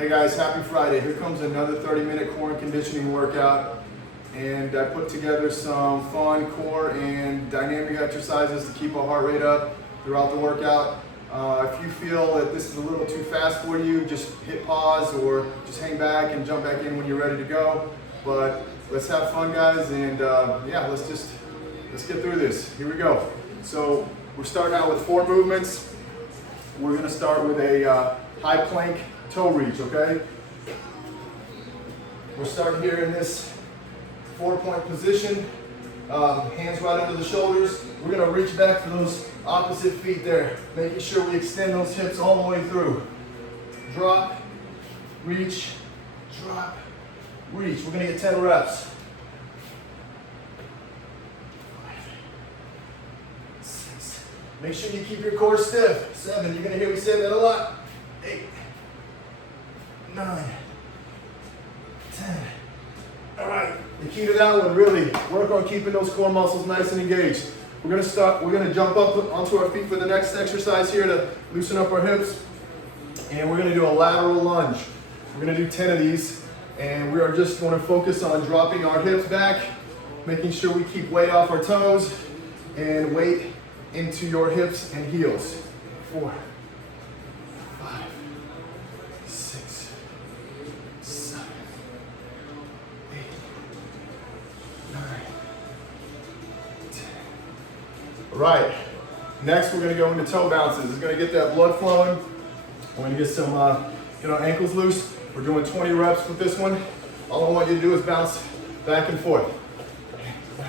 Hey guys, happy Friday. Here comes another 30-minute core and conditioning workout. And I put together some fun core and dynamic exercises to keep our heart rate up throughout the workout. If you feel that this is a little too fast for you, just hit pause or just hang back and jump back in when you're ready to go. But let's have fun, guys, and yeah, let's get through this. Here we go. So we're starting out with 4 movements. We're gonna start with a high plank toe reach, okay? We're starting here in this 4-point position, hands right under the shoulders. We're gonna reach back for those opposite feet there, making sure we extend those hips all the way through. Drop, reach, drop, reach. We're gonna get 10 reps. 5, 6. Make sure you keep your core stiff. 7, you're gonna hear me say that a lot. 8, 9, 10. All right, the key to that one, really work on keeping those core muscles nice and engaged. We're gonna jump up onto our feet for the next exercise here to loosen up our hips. And we're gonna do a lateral lunge. We're gonna do 10 of these. And we are just gonna focus on dropping our hips back, making sure we keep weight off our toes and weight into your hips and heels. 4, 5, 6, 7, 8, 9, 10. All right, next we're gonna go into toe bounces. It's gonna get that blood flowing. We're gonna get some, get our ankles loose. We're doing 20 reps with this one. All I want you to do is bounce back and forth. 10,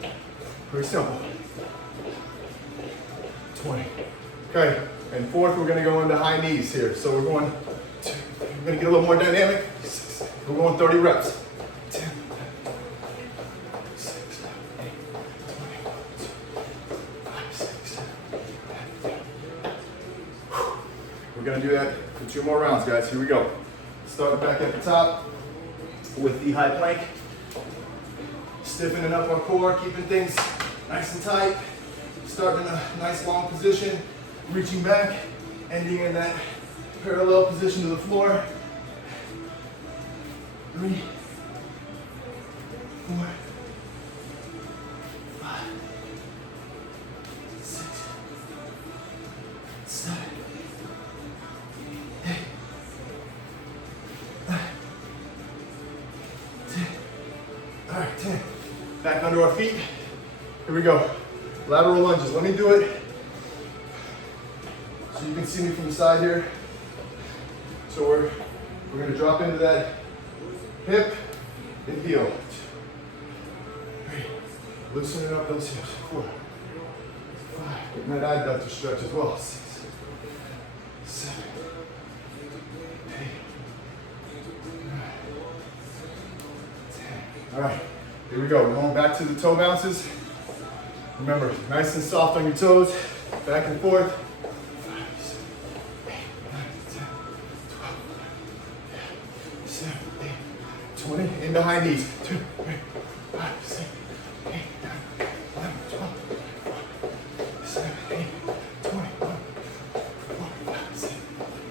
12. Very simple. 20. Okay, and fourth, we're gonna go into high knees here. So we're going we're gonna get a little more dynamic. We're going 30 reps. 10, 6, 8, 20, 5, 6, 7, 8. We're gonna do that for 2 more rounds, guys. Here we go. Starting back at the top with the high plank. Stiffening up our core, keeping things nice and tight. Starting in a nice long position, reaching back, ending in that parallel position to the floor. 3, 4, 5, 6, 7, 8, 9, 10. All right, 10. Back under our feet. Here we go. Lateral lunges. Let me do it so you can see me from the side here. So we're going to drop into that hip and heel. 3. Loosening up those hips. 4, 5. Getting that adductor stretch as well. 6, 7, 8, 9, 10. All right. Here we go. We're going back to the toe bounces. Remember, nice and soft on your toes, back and forth. 5, 6, 8, 9, 10, 12, 7, 8, 20. Into high knees. 2, 3, 5, 6, 8, 9, 11, 12, 7, 8, 21, 4, 5, 6,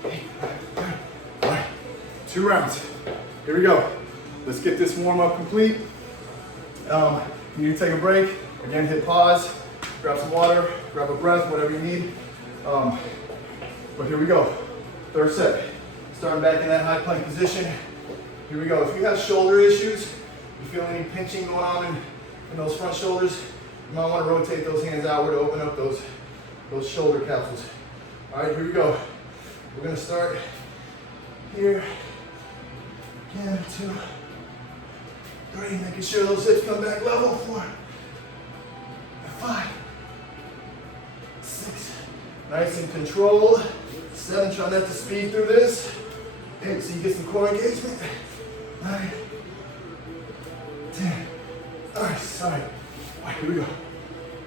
8, 9, 10. All right, 2 rounds. Here we go. Let's get this warm up complete. You need to take a break. Again, hit pause, grab some water, grab a breath, whatever you need. But here we go. 3rd set. Starting back in that high plank position. Here we go. If you have shoulder issues, you feel any pinching going on in those front shoulders, you might want to rotate those hands outward to open up those shoulder capsules. All right, here we go. We're going to start here. Again, 2, 3, making sure those hips come back level. 4, 5, 6, nice and controlled. 7, try not to speed through this. 8, so you get some core engagement. 9, 10. All right, sorry. All right, here we go.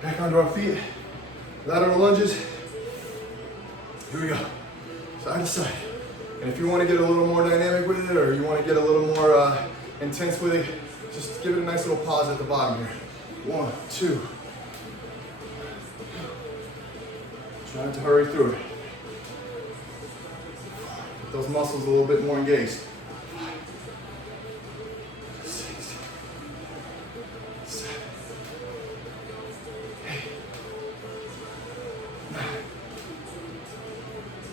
Back under our feet. Lateral lunges. Here we go. Side to side. And if you want to get a little more dynamic with it, or you want to get a little more intense with it, just give it a nice little pause at the bottom here. 1, 2. Try not to hurry through it. those muscles a little bit more engaged. 6, 7, 8, 9,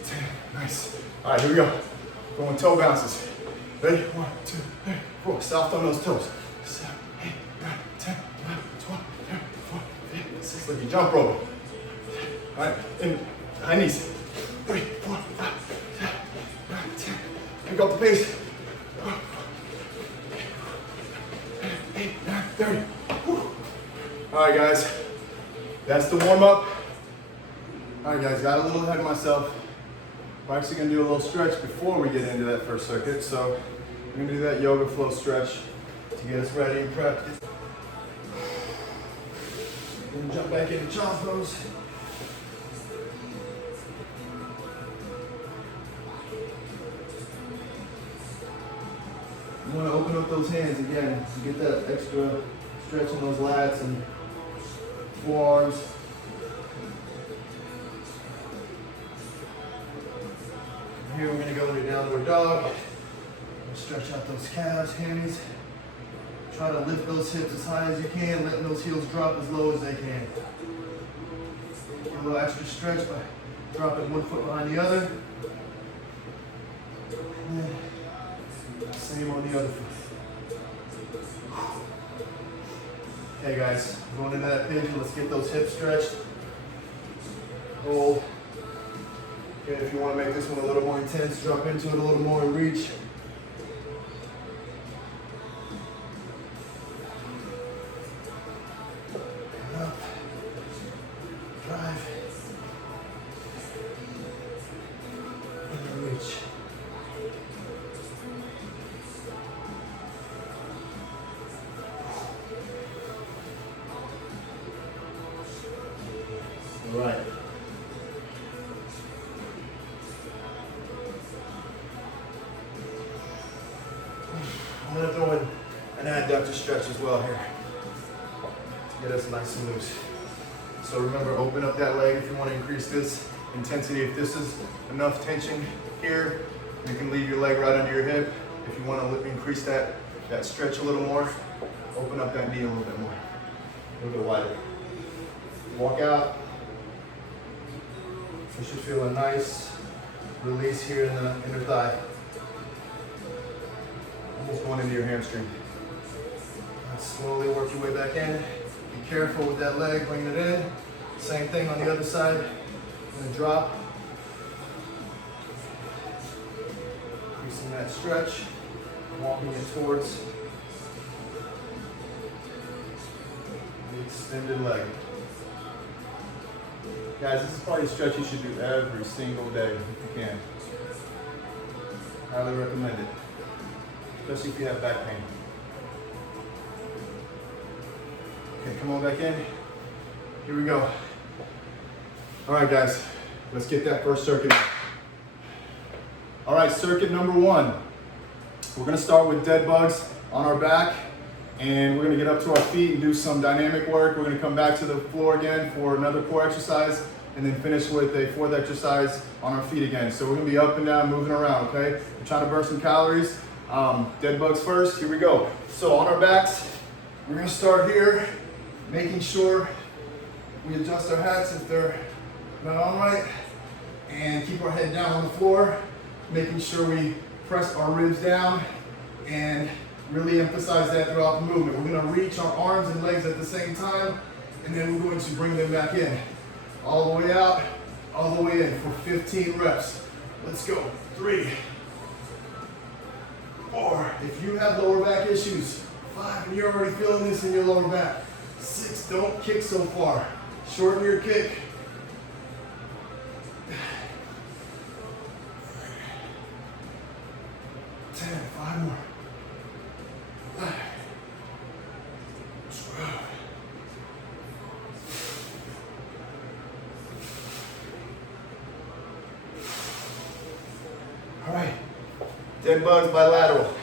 10. Nice. All right, here we go. Going toe bounces. Ready? 1, 2, 3, 4. Soft on those toes. 7, 8, 9, 10, 11, 12, 13, 14, 15, 16. Like you jump rope. All right, in high knees. 3, 4, 5, 6, 7, 8, 10. Pick up the pace. 8, 9, 30. Whew. All right, guys. That's the warm up. All right, guys. Got a little ahead of myself. We're actually gonna do a little stretch before we get into that first circuit. So we're gonna do that yoga flow stretch to get us ready and prepped. We're gonna jump back into child's pose. You want to open up those hands again to get that extra stretch in those lats and forearms. Here we're going to go into downward dog. Stretch out those calves, hammies. Try to lift those hips as high as you can, letting those heels drop as low as they can. Get a little extra stretch by dropping one foot behind the other. And then same on the other foot. Okay guys, going into that pigeon, let's get those hips stretched. Hold. Okay, if you want to make this one a little more intense, drop into it a little more and reach. And up. Drive. And then reach. All right. I'm going to throw in an adductor stretch as well here to get us nice and loose. So remember, open up that leg if you want to increase this intensity. If this is enough tension here, you can leave your leg right under your hip. If you want to increase that stretch a little more, open up that knee a little bit more, a little bit wider. Walk out. You should feel a nice release here in the inner thigh. Almost going into your hamstring. And slowly work your way back in. Be careful with that leg, bringing it in. Same thing on the other side. I'm gonna drop. Increasing that stretch. Walking it towards the extended leg. Guys, this is probably a stretch you should do every single day if you can. Highly recommend it, especially if you have back pain. Okay, come on back in. Here we go. All right, guys, let's get that first circuit in. All right, circuit number 1. We're gonna start with dead bugs on our back, and we're gonna get up to our feet and do some dynamic work. We're gonna come back to the floor again for another core exercise, and then finish with a 4th exercise on our feet again. So we're gonna be up and down, moving around, okay? We're trying to burn some calories. Dead bugs first, here we go. So on our backs, we're gonna start here, making sure we adjust our hats if they're not on right, and keep our head down on the floor, making sure we press our ribs down and really emphasize that throughout the movement. We're gonna reach our arms and legs at the same time, and then we're going to bring them back in. All the way out, all the way in for 15 reps. Let's go. 3, 4. If you have lower back issues, 5, and you're already feeling this in your lower back. 6, don't kick so far. Shorten your kick. 10, 5 more. 9, 12. All right, dead bugs bilateral.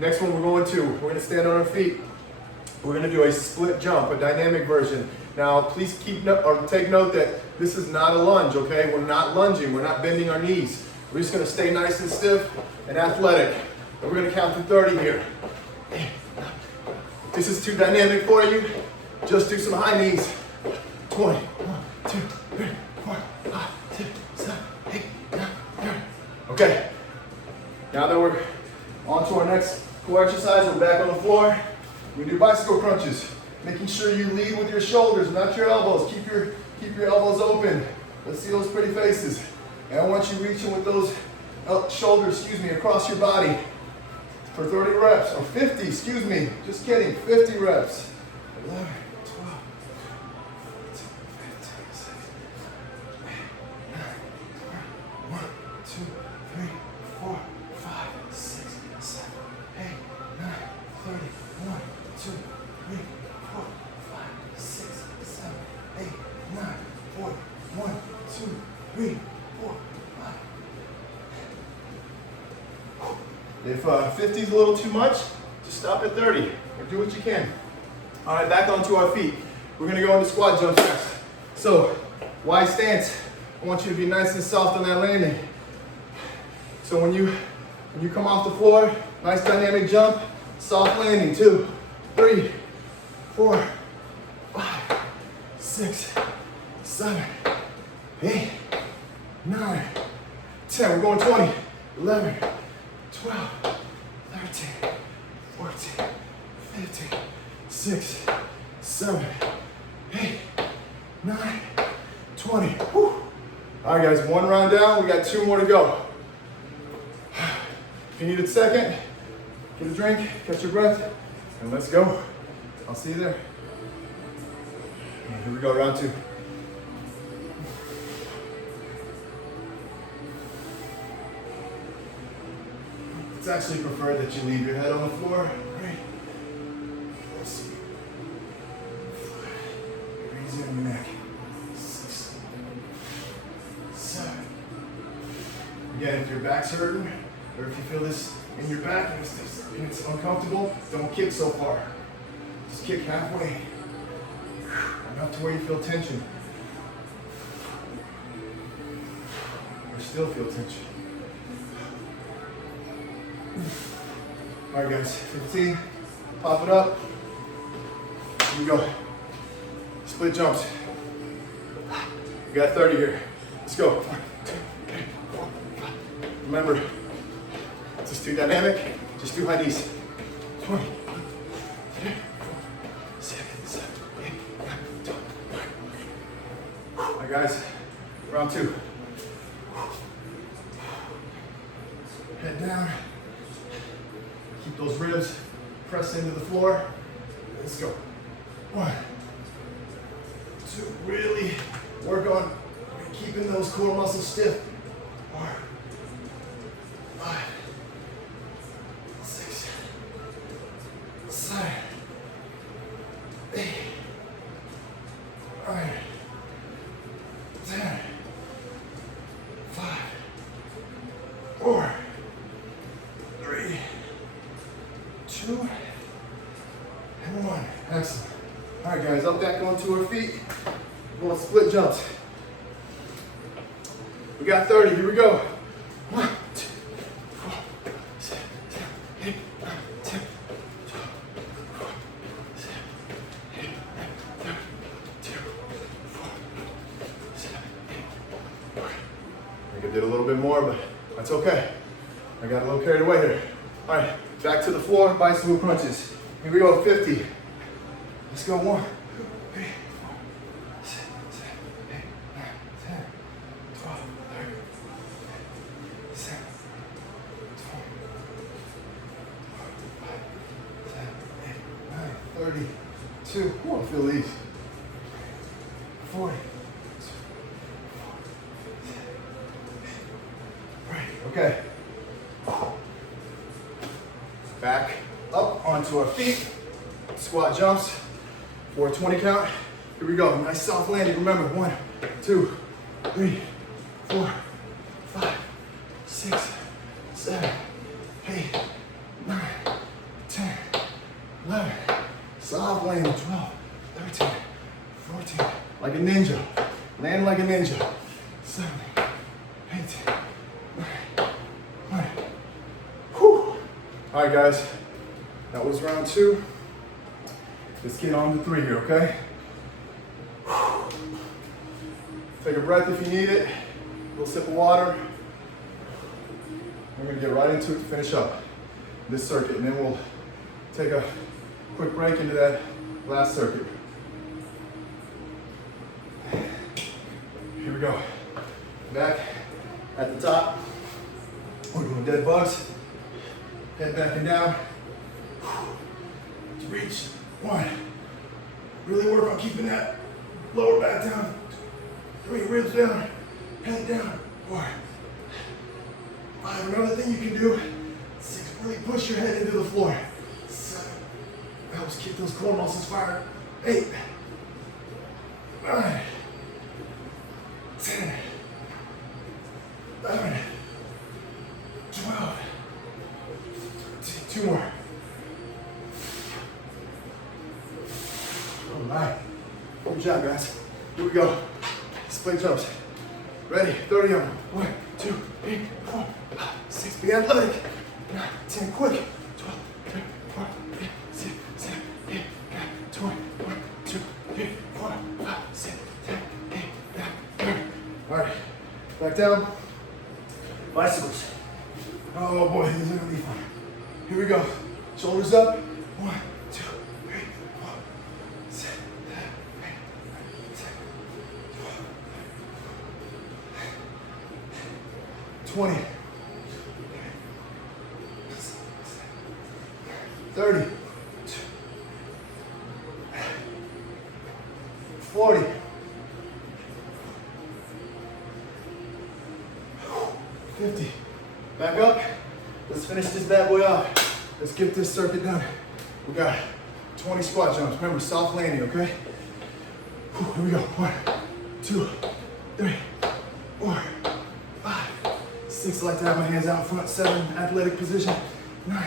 Next one we're gonna stand on our feet. We're gonna do a split jump, a dynamic version. Now, please take note that this is not a lunge, okay? We're not lunging, we're not bending our knees. We're just gonna stay nice and stiff and athletic. And we're gonna count to 30 here. If this is too dynamic for you, just do some high knees. 20, 1, 2, 3, 4, 5, 6, 7, 8, 9, 10. Okay, now that we're on to our next core exercise, we're back on the floor. We do bicycle crunches, making sure you lead with your shoulders, not your elbows. Keep your elbows open. Let's see those pretty faces. And I want you reaching with those shoulders, across your body for 30 reps, or 50, just kidding, 50 reps. 11, 12, 14, 15, 16, 1, 2, 3, 4, 5, 6, 7, 8, 9, 30, 1, 2, 3, 4, 5, 6, 7, 8, 9, 40, 1, 2, 3, 4, 5. If 50 is a little too much, just stop at 30 or do what you can. All right, back onto our feet. We're gonna go into squat jumps next. So, wide stance. I want you to be nice and soft on that landing. So when you come off the floor, nice dynamic jump, soft landing. 2, 3, 4, 5, 6, 7, 8, 9, 10. We're going 20, 11, 12, 13, 14, 15, 16, 17, 18, 19, 20. Whew. All right, guys, one round down. We got 2 more to go. If you need a second, get a drink, catch your breath, and let's go. I'll see you there. Here we go, round 2. It's actually preferred that you leave your head on the floor. Great. 4, raise your neck. 6, 7. Again, if your back's hurting, or if you feel this in your back and it's uncomfortable, don't kick so far. Just kick halfway. Enough to where you feel tension. Or still feel tension. All right, guys, 15, pop it up. Here we go. Split jumps. We got 30 here. Let's go. 1, 2, 3, 4, 5. Remember, if it's too dynamic, just do high knees. 20, 1, 3, 4, 6, 7, 8, 9, 10. All right, guys, round 2. Head down. Keep those ribs pressed into the floor. Let's go. 1, 2, really work on keeping those core muscles stiff. 4, 5, 6, 7, 8, 9, 10, 5, 4, 3, 2, and 1. Excellent. All right, guys, up back onto our feet. We're going split jumps. We got 30. Here we go. 1, 2, 4, 6, 7, 8, 9, 10, 12, 4, 7, 8, 9, 10, 2, 4, 7, 8, 4. I think I did a little bit more, but that's okay. I got a little carried away here. All right, back to the floor, bicycle crunches. Here we go, 50. Let's go, 1, 2, 3, 4, 6, 7, 8, 9, 10, 12, 13, 17, 20, 5, 7, 8, 9, 32. Ooh, I feel these. 40. Right, okay. Back up onto our feet. Squat jumps for a 20 count. Here we go. Nice soft landing. Remember, 1, 2, 3, 4, 5, 6, 7, 8, 9, 10, 11. Soft landing. 12, 13, 14. Like a ninja. Land like a ninja. 17, 18, 19. All right, guys, that was round 2. Let's get on to 3 here, okay? Take a breath if you need it. A little sip of water. We're gonna get right into it to finish up this circuit, and then we'll take a quick break into that last circuit. Here we go. Back at the top. We're doing dead bugs. Head back and down. To reach 1. Really work on keeping that lower back down. 3, ribs down, head down. 4, 5, another thing you can do. 6, really push your head into the floor. 7, helps keep those core muscles fired. 8, 9, 10, 11, 12, 2 more. All right, good job, guys. Here we go. Split jumps. Ready, 30 of them. 1, 2, 3, 4, 5, 6, be athletic. 9, 10, quick. 12, 13, 14, 15, 16, 17, 18, 19, 20, 1, 2, 3, 4, 5, 6, 7, 8, 9, 10. All right, back down. Bicycles. Oh boy, this is gonna be fun. Here we go. Shoulders up. 1, 2, 3, 4, 6, 7, 8, 9, 10, 20, 30, 40, 50. Back up. Let's finish this bad boy off. Let's get this circuit done. We got 20 squat jumps. Remember, soft landing, okay? Here we go. 1, 2, 3, 4, 5, 6. I like to have my hands out in front. 7, athletic position. 9,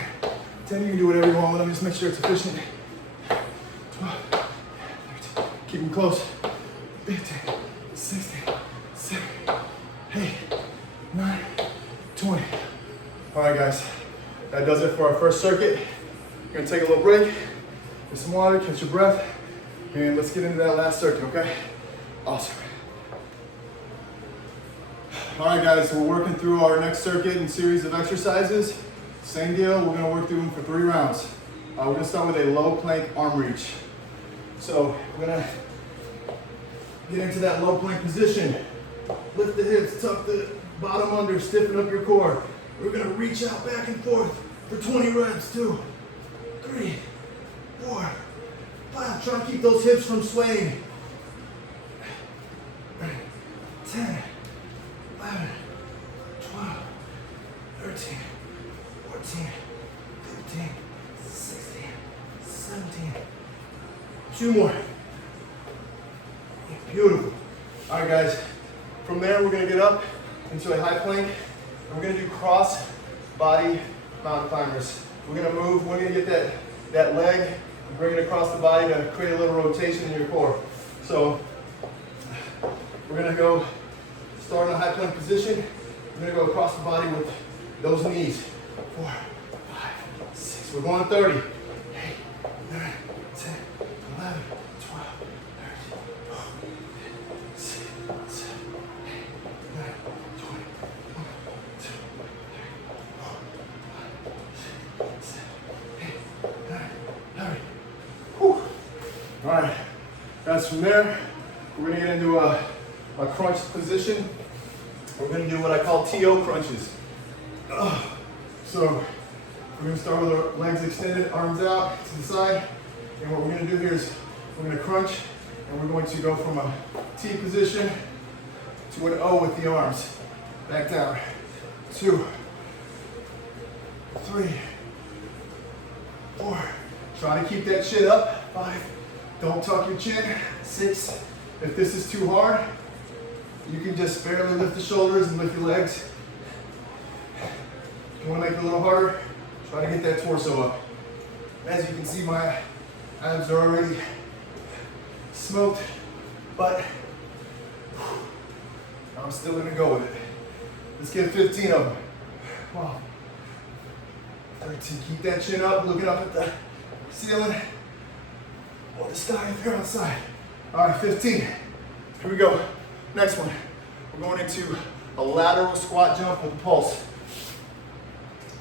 10. You can do whatever you want. Let me just make sure it's efficient. 12, 13. Keep them close. 15, 16, 17, 8, 9, 20. All right, guys. That does it for our first circuit. We're gonna take a little break, get some water, catch your breath, and let's get into that last circuit, okay? Awesome. All right, guys, so we're working through our next circuit and series of exercises. Same deal, we're gonna work through them for 3 rounds. We're gonna start with a low plank arm reach. So we're gonna get into that low plank position. Lift the hips, tuck the bottom under, stiffen up your core. We're gonna reach out back and forth for 20 reps. 2, 3, 4, 5. Try to keep those hips from swaying. 10, 11, 12, 13, 14, 15, 16, 17. 2 more. Beautiful. All right, guys. From there, we're gonna get up into a high plank. And we're gonna do cross body mountain climbers. We're gonna move, we're gonna get that leg and bring it across the body to create a little rotation in your core. So we're gonna go start in a high plank position. We're gonna go across the body with those knees. 4, 5, 6. We're going 30. 8, 9, 10, 11, 12, 13, 14, 15, 16, 17, 18, 19, 20. 1, 2, 3, 4, 5, 6, 7, 8, 9, 30. Whew. All right. That's from there. We're gonna get into a crunch position. We're gonna do what I call TO crunches. So we're gonna start with our legs extended, arms out to the side. And what we're gonna do here is we're gonna crunch, and we're going to go from a T position to an O with the arms. Back down. 2, 3, 4. Try to keep that shit up. 5. Don't tuck your chin. 6. If this is too hard, you can just barely lift the shoulders and lift your legs. If you want to make it a little harder, try to get that torso up. As you can see, my abs are already smoked, but I'm still gonna go with it. Let's get 15 of them. Come on. 13, keep that chin up, looking up at the ceiling or the sky if you're outside. All right, 15, here we go. Next one, we're going into a lateral squat jump with a pulse.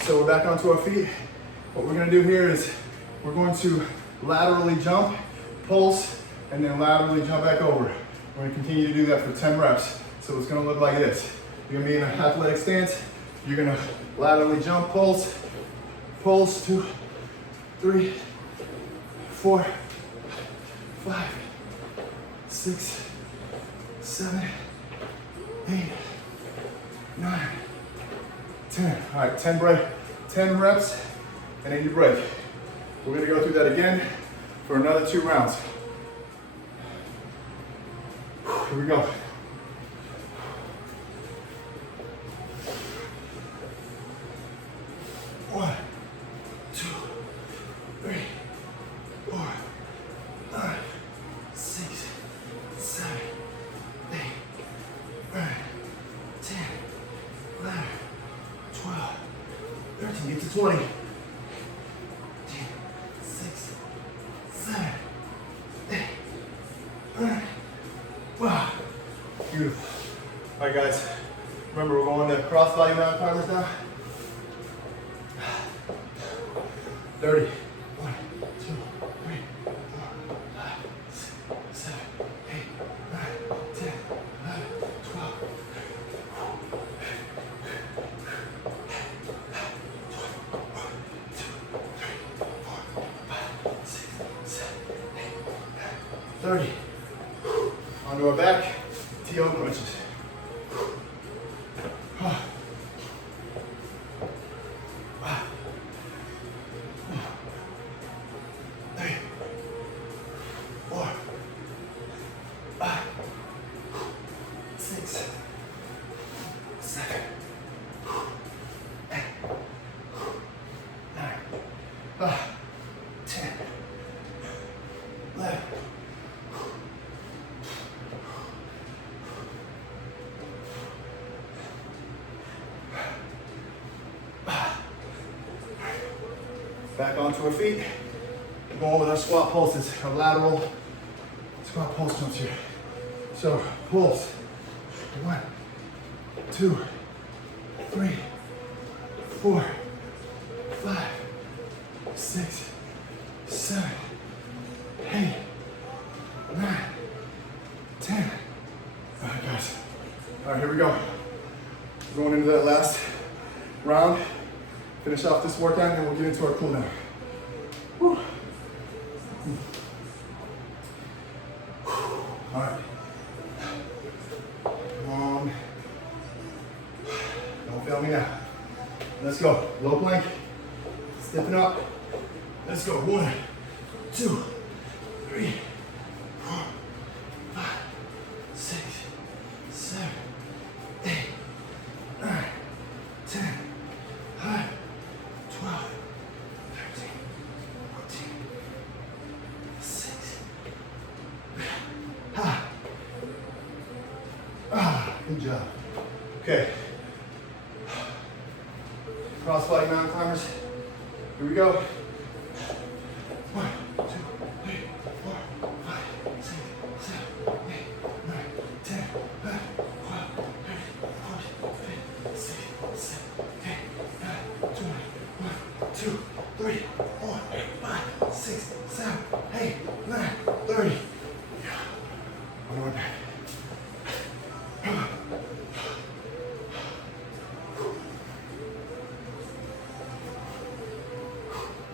So we're back onto our feet. What we're gonna do here is we're going to laterally jump, pulse, and then laterally jump back over. We're gonna continue to do that for 10 reps. So it's gonna look like this. You're gonna be in an athletic stance. You're gonna laterally jump, pulse, pulse, 2, 3, 4, 5, 6, 7, 8, 9, 10. All right, 10 reps, and then you break. We're gonna go through that again for another 2 rounds. Here we go. One, 2, 3, 4, 5, 6, 7, 8, 9, 10, 11, 12, 13, get to 20. 6, 7, 8, 9. Wow. Beautiful. All right, guys. Remember, we're going to cross-body mountain climbers now. 30. 1, 2, 3, 4, 5, 6, 7, 8, 9, 10, 11, 12. 30. Onto our back, TO crunches. 3, 4, 5, 6, 7, 8, 9, 10, 11. Back onto our feet. We're going with our squat pulses, our lateral squat pulse jumps here. So pulse, 1, 2, 3, 4, 5, 6, 7, 8, 9, 10. All right, guys. All right, here we go. We're going into that last round. Finish off this workout and we'll get into our cool down. Whew. All right. Come on. Don't fail me now. Let's go. Low plank. Stepping up. Let's go. 1, 2, 3, 4, 5, 6, 7, 8, 9, 10, 11, 12, 13, 14, 6. Good job. Okay. Cross-body mountain climbers. Here we go. 1, 2, 3, 4, 5, 6, 7, 8, 9, 10, 11, 12, 13, 14, 15, 16, 17, 18, 19, 20. 1, 2, 3, 4, 5, 6, 7, 8, 9, 30. One more back.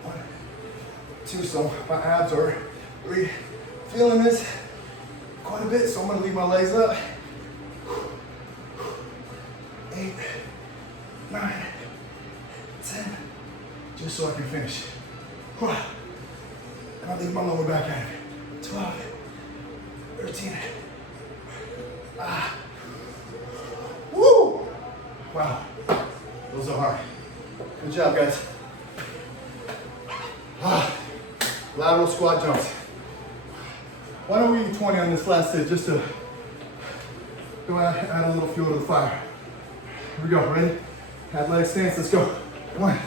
1, 2, so my abs are really feeling this quite a bit, so I'm gonna leave my legs up. 8, 9, 10, just so I can finish. And I leave my lower back at 12, 13. Woo! Wow, those are hard. Good job, guys. Lateral squat jumps. Why don't we do 20 on this last set just to go add a little fuel to the fire. Here we go, ready? Athletic stance, let's go. 1,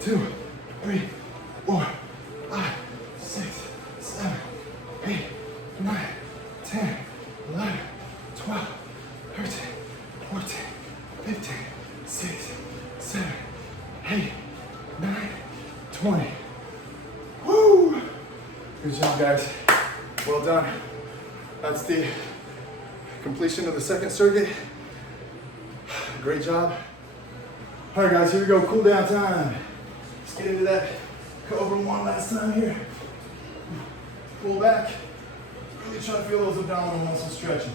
2, 3, 4, 5, 6, 7, 8, 9, 10, 11, 12, 13, 14, 15, 16, 17, 18, 19, 20. Woo! Good job, guys. Well done. That's the completion of the second circuit. Great job. All right, guys, here we go. Cool down time. Let's get into that Cobra one last time here. Pull back. Really try to feel those abdominal muscles stretching.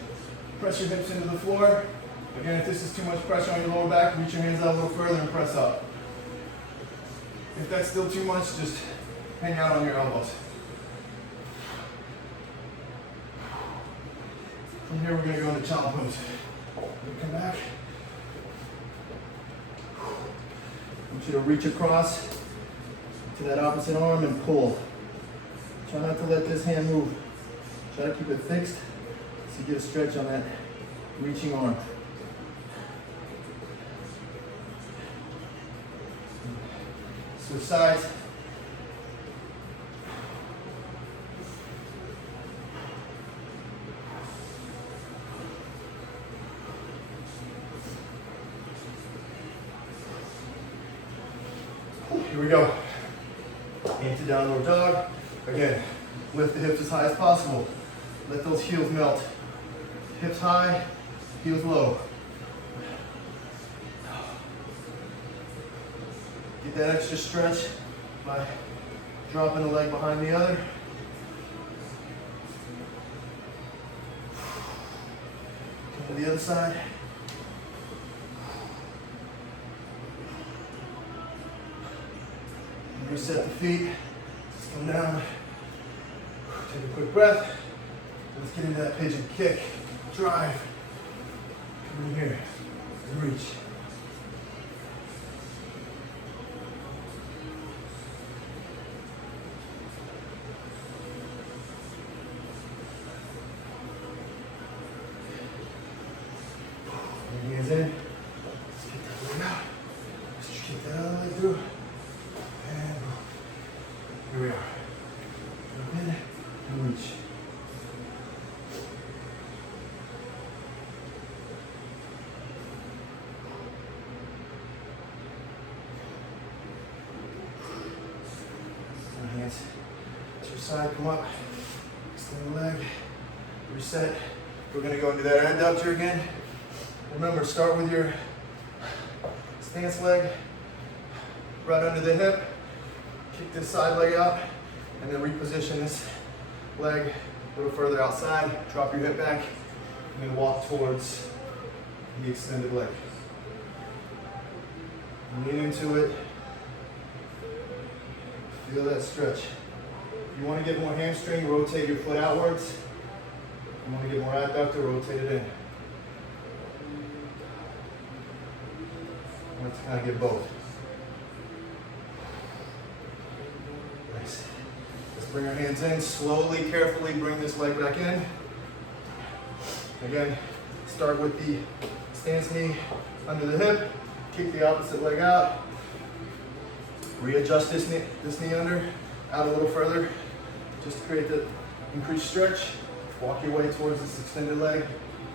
Press your hips into the floor. Again, if this is too much pressure on your lower back, reach your hands out a little further and press up. If that's still too much, just hang out on your elbows. From here, we're going to go into child pose. Come back. I want you to reach across to that opposite arm and pull. Try not to let this hand move. Try to keep it fixed so you get a stretch on that reaching arm. Switch sides. Here we go. Into downward dog. Again, lift the hips as high as possible. Let those heels melt. Hips high, heels low. Get that extra stretch by dropping a leg behind the other. Come to the other side. Reset the feet. Just come down. Take a quick breath. Let's get into that pigeon kick. Drive. Come in here and reach. Bring your hands in. Let's get that leg out. Let's kick that other leg through. And here we are. Go in and reach. Hands to your side, come up. Extend the leg. Reset. We're going to go into that adductor again. Remember, start with your stance leg right under the hip. Kick this side leg out, and then reposition this leg a little further outside. Drop your hip back, and then walk towards the extended leg. Lean into it. Feel that stretch. If you want to get more hamstring, rotate your foot outwards. If you want to get more adductor, rotate it in. Let's kind of get both. Nice. Let's bring our hands in. Slowly, carefully bring this leg back in. Again, start with the stance knee under the hip. Kick the opposite leg out. Readjust this knee under, out a little further, just to create the increased stretch. Walk your way towards this extended leg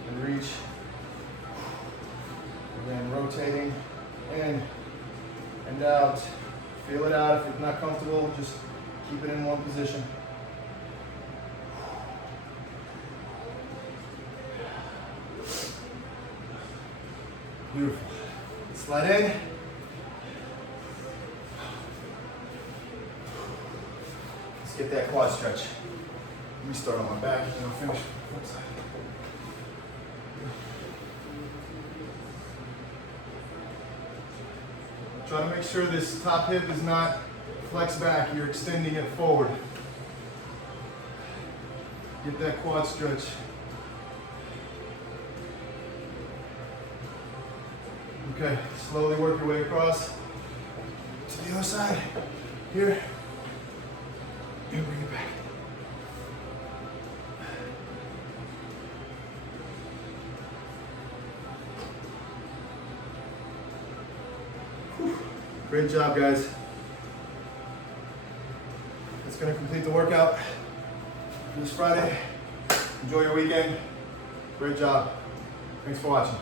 and reach. Again, rotating in and out. Feel it out. If you're not comfortable, just keep it in one position. Beautiful. Slide in. Let's get that quad stretch. Let me start on my back and I'll finish on the front side. Try to make sure this top hip is not flexed back. You're extending it forward. Get that quad stretch. Okay, slowly work your way across to the other side. Here. And bring it back. Whew. Great job, guys. That's gonna complete the workout for this Friday. Enjoy your weekend. Great job. Thanks for watching.